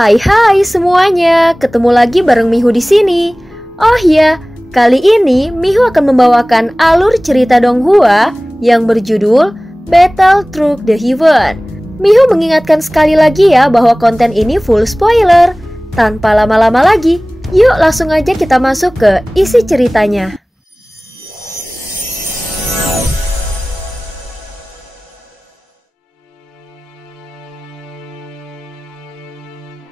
Hai semuanya, ketemu lagi bareng Mihu di sini. Oh ya, kali ini Mihu akan membawakan alur cerita Donghua yang berjudul Battle Through the Heaven. Mihu mengingatkan sekali lagi ya bahwa konten ini full spoiler. Tanpa lama-lama lagi, yuk langsung aja kita masuk ke isi ceritanya.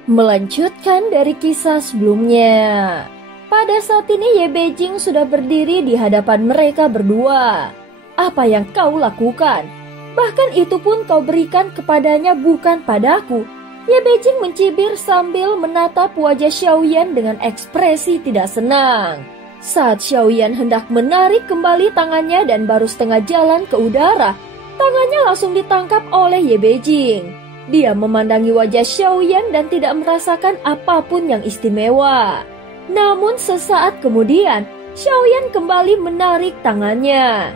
Melanjutkan dari kisah sebelumnya. Pada saat ini Ye Beijing sudah berdiri di hadapan mereka berdua. Apa yang kau lakukan? Bahkan itu pun kau berikan kepadanya, bukan padaku. Ye Beijing mencibir sambil menatap wajah Xiaoyan dengan ekspresi tidak senang. Saat Xiaoyan hendak menarik kembali tangannya dan baru setengah jalan ke udara, tangannya langsung ditangkap oleh Ye Beijing. Dia memandangi wajah Xiaoyan dan tidak merasakan apapun yang istimewa. Namun sesaat kemudian, Xiaoyan kembali menarik tangannya.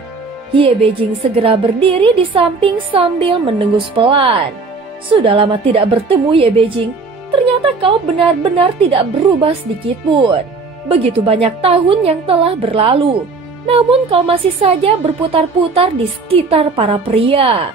Ye Beijing segera berdiri di samping sambil mendengus pelan. Sudah lama tidak bertemu Ye Beijing. Ternyata kau benar-benar tidak berubah sedikit pun. Begitu banyak tahun yang telah berlalu. Namun kau masih saja berputar-putar di sekitar para pria.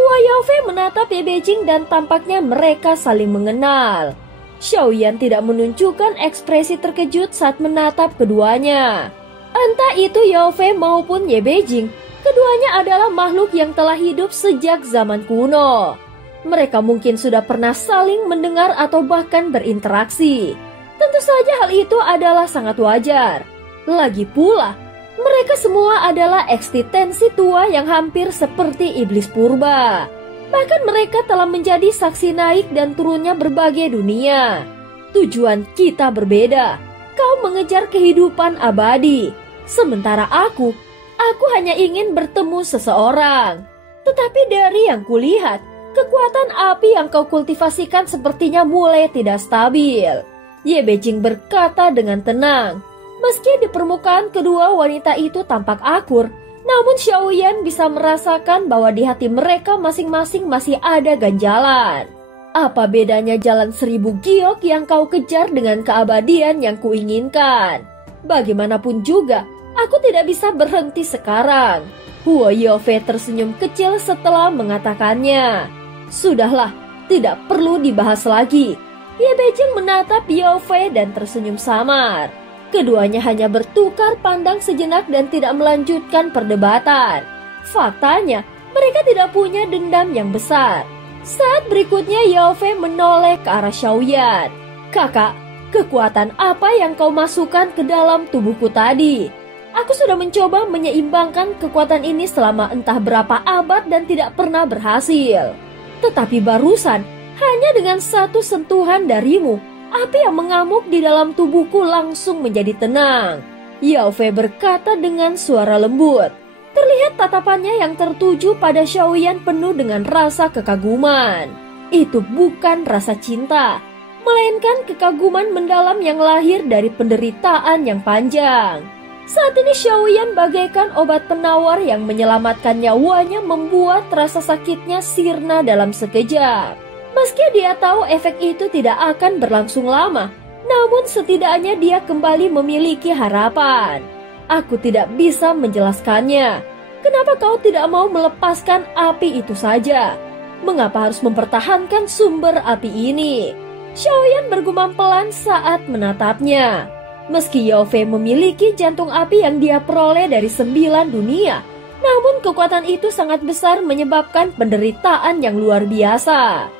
Hua Yaofei menatap Ye Beijing dan tampaknya mereka saling mengenal. Xiaoyan tidak menunjukkan ekspresi terkejut saat menatap keduanya. Entah itu Yaofei maupun Ye Beijing, keduanya adalah makhluk yang telah hidup sejak zaman kuno. Mereka mungkin sudah pernah saling mendengar atau bahkan berinteraksi. Tentu saja hal itu adalah sangat wajar. Lagi pula, mereka semua adalah eksistensi tua yang hampir seperti iblis purba. Bahkan mereka telah menjadi saksi naik dan turunnya berbagai dunia. Tujuan kita berbeda. Kau mengejar kehidupan abadi. Sementara aku hanya ingin bertemu seseorang. Tetapi dari yang kulihat, kekuatan api yang kau kultivasikan sepertinya mulai tidak stabil. Ye Beijing berkata dengan tenang. Meski di permukaan kedua wanita itu tampak akur, namun Xiaoyan bisa merasakan bahwa di hati mereka masing-masing masih ada ganjalan. Apa bedanya jalan 1000 giok yang kau kejar dengan keabadian yang kuinginkan? Bagaimanapun juga, aku tidak bisa berhenti sekarang. Hua Yaofei tersenyum kecil setelah mengatakannya. Sudahlah, tidak perlu dibahas lagi. Ye Beijing menatap Yaofei dan tersenyum samar. Keduanya hanya bertukar pandang sejenak dan tidak melanjutkan perdebatan. Faktanya, mereka tidak punya dendam yang besar. Saat berikutnya Yaofei menoleh ke arah Xiaoyan. Kakak, kekuatan apa yang kau masukkan ke dalam tubuhku tadi? Aku sudah mencoba menyeimbangkan kekuatan ini selama entah berapa abad dan tidak pernah berhasil. Tetapi barusan, hanya dengan satu sentuhan darimu, api yang mengamuk di dalam tubuhku langsung menjadi tenang. Yaofei berkata dengan suara lembut. Terlihat tatapannya yang tertuju pada Xiaoyan penuh dengan rasa kekaguman. Itu bukan rasa cinta, melainkan kekaguman mendalam yang lahir dari penderitaan yang panjang. Saat ini Xiaoyan bagaikan obat penawar yang menyelamatkan nyawanya, membuat rasa sakitnya sirna dalam sekejap. Meski dia tahu efek itu tidak akan berlangsung lama, namun setidaknya dia kembali memiliki harapan. Aku tidak bisa menjelaskannya. Kenapa kau tidak mau melepaskan api itu saja? Mengapa harus mempertahankan sumber api ini? Xiaoyan bergumam pelan saat menatapnya. Meski Yaofei memiliki jantung api yang dia peroleh dari 9 dunia, namun kekuatan itu sangat besar menyebabkan penderitaan yang luar biasa.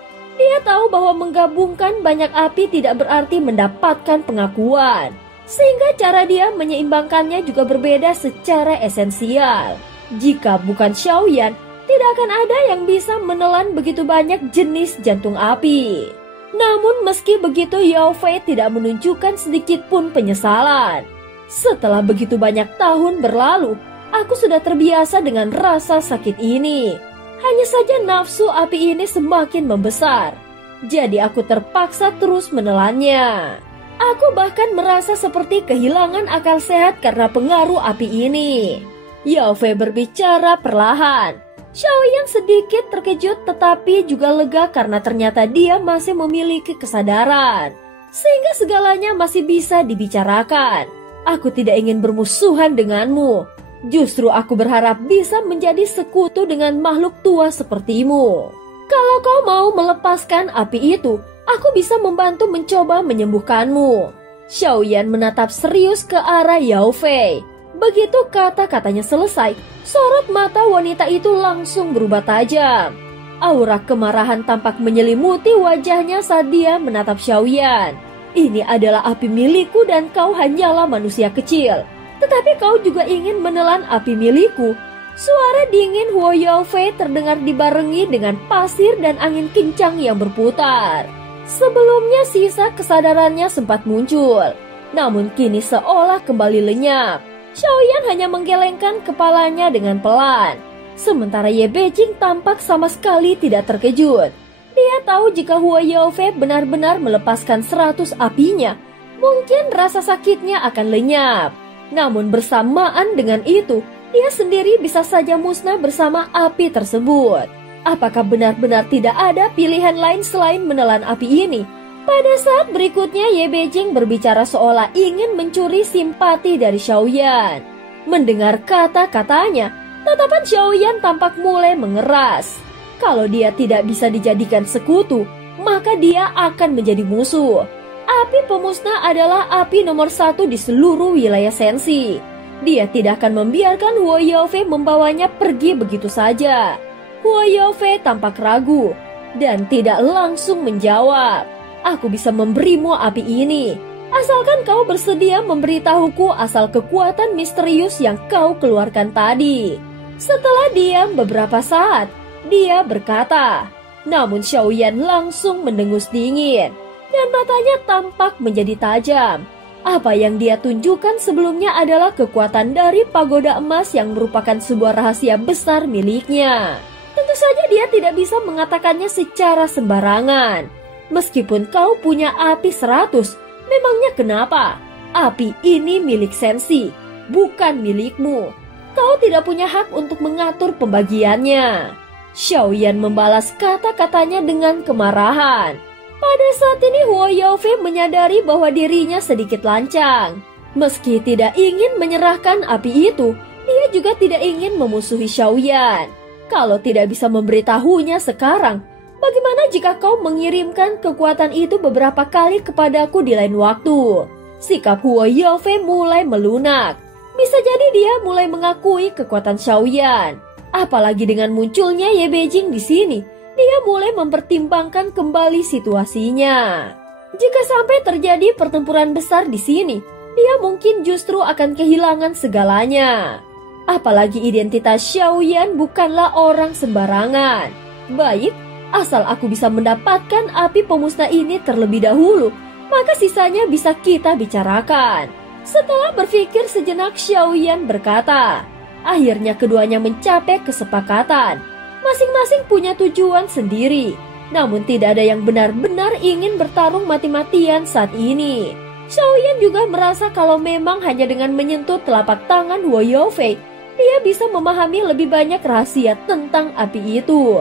Dia tahu bahwa menggabungkan banyak api tidak berarti mendapatkan pengakuan, sehingga cara dia menyeimbangkannya juga berbeda secara esensial. Jika bukan Xiaoyan, tidak akan ada yang bisa menelan begitu banyak jenis jantung api. Namun meski begitu, Yaofei tidak menunjukkan sedikit pun penyesalan. Setelah begitu banyak tahun berlalu, aku sudah terbiasa dengan rasa sakit ini. Hanya saja nafsu api ini semakin membesar. Jadi aku terpaksa terus menelannya. Aku bahkan merasa seperti kehilangan akal sehat karena pengaruh api ini. Yaofei berbicara perlahan. Xiaoyan sedikit terkejut tetapi juga lega karena ternyata dia masih memiliki kesadaran. Sehingga segalanya masih bisa dibicarakan. Aku tidak ingin bermusuhan denganmu. Justru aku berharap bisa menjadi sekutu dengan makhluk tua sepertimu. Kalau kau mau melepaskan api itu, aku bisa membantu mencoba menyembuhkanmu. Xiaoyan menatap serius ke arah Yao Fei. Begitu kata-katanya selesai, sorot mata wanita itu langsung berubah tajam. Aura kemarahan tampak menyelimuti wajahnya saat dia menatap Xiaoyan. Ini adalah api milikku dan kau hanyalah manusia kecil. Tetapi kau juga ingin menelan api milikku. Suara dingin Huo Yaofei terdengar dibarengi dengan pasir dan angin kencang yang berputar. Sebelumnya sisa kesadarannya sempat muncul, namun kini seolah kembali lenyap. Xiaoyan hanya menggelengkan kepalanya dengan pelan. Sementara Ye Beijing tampak sama sekali tidak terkejut. Dia tahu jika Huo Yaofei benar-benar melepaskan 100 apinya, mungkin rasa sakitnya akan lenyap. Namun bersamaan dengan itu, dia sendiri bisa saja musnah bersama api tersebut. Apakah benar-benar tidak ada pilihan lain selain menelan api ini? Pada saat berikutnya Ye Beijing berbicara seolah ingin mencuri simpati dari Xiaoyan. Mendengar kata-katanya, tatapan Xiaoyan tampak mulai mengeras. Kalau dia tidak bisa dijadikan sekutu, maka dia akan menjadi musuh. Api pemusnah adalah api nomor 1 di seluruh wilayah Sensi. Dia tidak akan membiarkan Huo Yaofei membawanya pergi begitu saja. Huo Yaofei tampak ragu dan tidak langsung menjawab. Aku bisa memberimu api ini, asalkan kau bersedia memberitahuku asal kekuatan misterius yang kau keluarkan tadi. Setelah diam beberapa saat, dia berkata, namun Xiaoyan langsung mendengus dingin, dan matanya tampak menjadi tajam. Apa yang dia tunjukkan sebelumnya adalah kekuatan dari pagoda emas yang merupakan sebuah rahasia besar miliknya. Tentu saja dia tidak bisa mengatakannya secara sembarangan. Meskipun kau punya api 100, memangnya kenapa? Api ini milik Sensi, bukan milikmu. Kau tidak punya hak untuk mengatur pembagiannya. Xiaoyan membalas kata-katanya dengan kemarahan. Pada saat ini Huo Yaofei menyadari bahwa dirinya sedikit lancang. Meski tidak ingin menyerahkan api itu, dia juga tidak ingin memusuhi Xiaoyan. Kalau tidak bisa memberitahunya sekarang, bagaimana jika kau mengirimkan kekuatan itu beberapa kali kepadaku di lain waktu? Sikap Huo Yaofei mulai melunak. Bisa jadi dia mulai mengakui kekuatan Xiaoyan. Apalagi dengan munculnya Ye Beijing di sini, dia mulai mempertimbangkan kembali situasinya. Jika sampai terjadi pertempuran besar di sini, dia mungkin justru akan kehilangan segalanya. Apalagi identitas Xiaoyan bukanlah orang sembarangan. Baik, asal aku bisa mendapatkan api pemusnah ini terlebih dahulu, maka sisanya bisa kita bicarakan. Setelah berpikir sejenak, Xiaoyan berkata, akhirnya keduanya mencapai kesepakatan. Masing-masing punya tujuan sendiri, namun tidak ada yang benar-benar ingin bertarung mati-matian saat ini. Xiaoyan juga merasa kalau memang hanya dengan menyentuh telapak tangan Huo Yaofei, dia bisa memahami lebih banyak rahasia tentang api itu.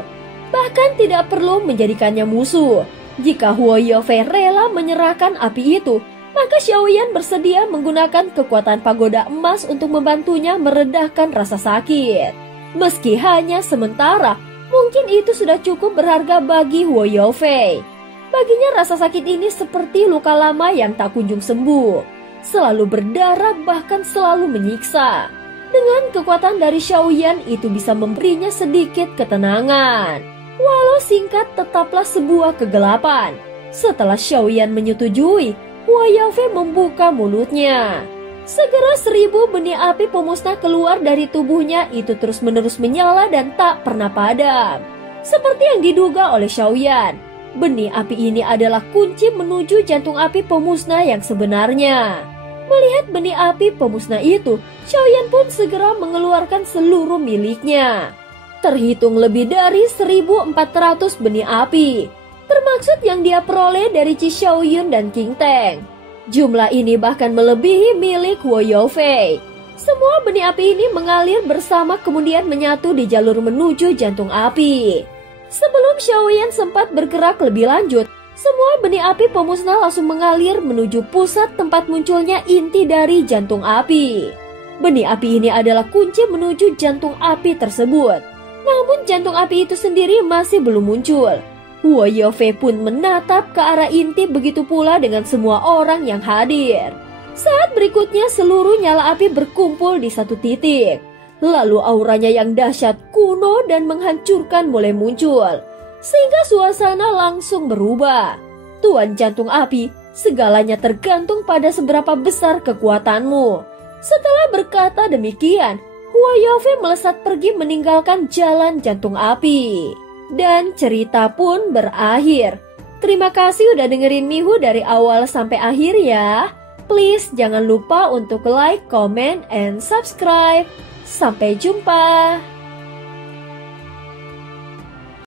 Bahkan tidak perlu menjadikannya musuh. Jika Huo Yaofei rela menyerahkan api itu, maka Xiaoyan bersedia menggunakan kekuatan pagoda emas untuk membantunya meredahkan rasa sakit. Meski hanya sementara, mungkin itu sudah cukup berharga bagi Huo Yaofei. Baginya rasa sakit ini seperti luka lama yang tak kunjung sembuh, selalu berdarah bahkan selalu menyiksa. Dengan kekuatan dari Xiaoyan itu bisa memberinya sedikit ketenangan. Walau singkat tetaplah sebuah kegelapan. Setelah Xiaoyan menyetujui, Huo Yaofei membuka mulutnya. Segera 1000 benih api pemusnah keluar dari tubuhnya, itu terus-menerus menyala dan tak pernah padam. Seperti yang diduga oleh Xiaoyan, benih api ini adalah kunci menuju jantung api pemusnah yang sebenarnya. Melihat benih api pemusnah itu, Xiaoyan pun segera mengeluarkan seluruh miliknya. Terhitung lebih dari 1400 benih api, termaksud yang dia peroleh dari Qi Xiaoyun dan King Teng. Jumlah ini bahkan melebihi milik Huo Yaofei. Semua benih api ini mengalir bersama kemudian menyatu di jalur menuju jantung api. Sebelum Xiaoyan sempat bergerak lebih lanjut, semua benih api pemusnah langsung mengalir menuju pusat tempat munculnya inti dari jantung api. Benih api ini adalah kunci menuju jantung api tersebut. Namun jantung api itu sendiri masih belum muncul. Huo Yaofei pun menatap ke arah inti, begitu pula dengan semua orang yang hadir. Saat berikutnya seluruh nyala api berkumpul di satu titik. Lalu auranya yang dahsyat, kuno dan menghancurkan mulai muncul. Sehingga suasana langsung berubah. Tuan jantung api, segalanya tergantung pada seberapa besar kekuatanmu. Setelah berkata demikian, Huo Yaofei melesat pergi meninggalkan jalan jantung api. Dan cerita pun berakhir. Terima kasih udah dengerin Mihu dari awal sampai akhir ya. Please jangan lupa untuk like, comment, and subscribe. Sampai jumpa.